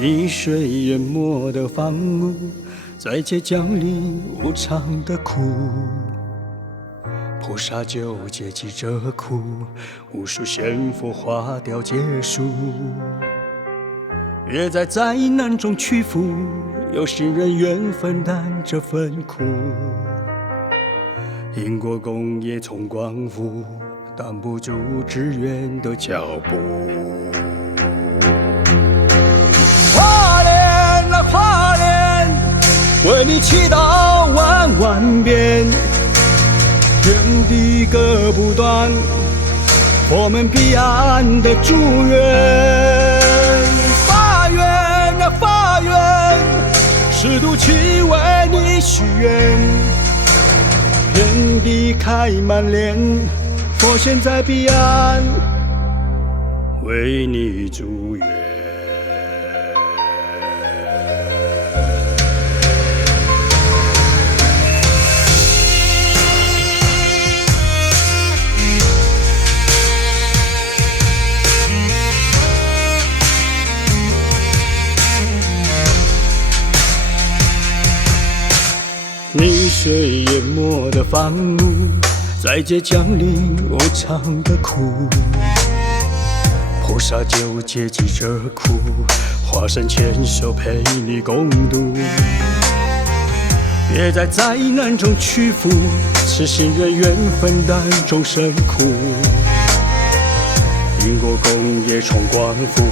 溺水淹没的房屋，在街角里无常的哭。菩萨纠结记着苦，无数仙佛化掉结束。别在灾难中屈服，有心人愿分担这份苦。因果工业从光复，挡不住志愿的脚步。花莲啊花莲，为你祈祷万万遍，天地割不断，我们彼岸的祝愿。发愿啊发愿，试图去为你许愿，天地开满莲，佛现在彼岸，为你祝愿。溺水淹没的房屋，在街角里无常的哭。菩萨纠结记着苦，化身牵手陪你共度。别在灾难中屈服，痴心人愿分担众生苦。因果工业冲光复，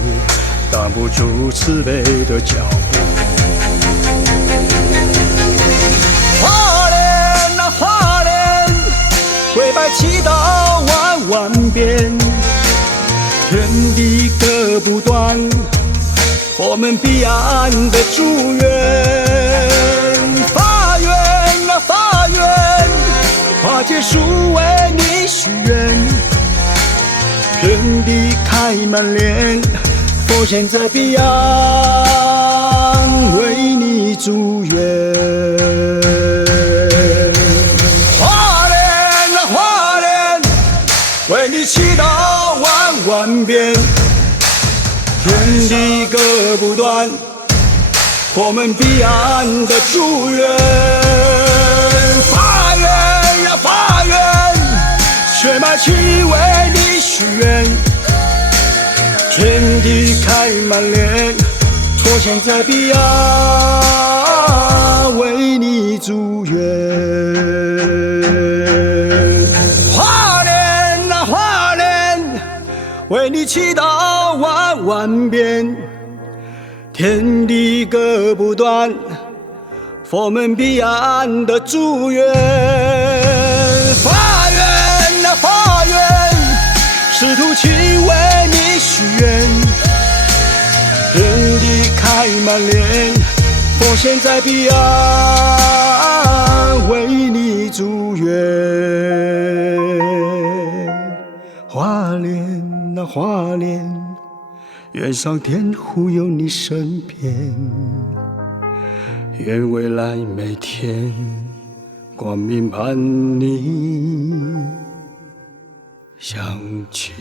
挡不住慈悲的脚步。跪拜祈祷万万遍，天地割不断，我们彼岸的祝愿。发愿啊发愿，化结束为你许愿，天地开满莲，佛现在彼岸，为你祝愿。为你祈祷万万遍，天地割不断，我们彼岸的祝愿。发愿呀发愿，血脉去为你许愿，天地开满莲，佛现在彼岸，为你祝愿。为你祈祷万万遍，天地割不断，佛门彼岸的祝愿。发愿啊发愿，试图去为你许愿，天地开满莲，佛现在彼岸，为你祝愿。花莲那花莲，愿上天护佑你身边，愿未来每天光明伴你向前。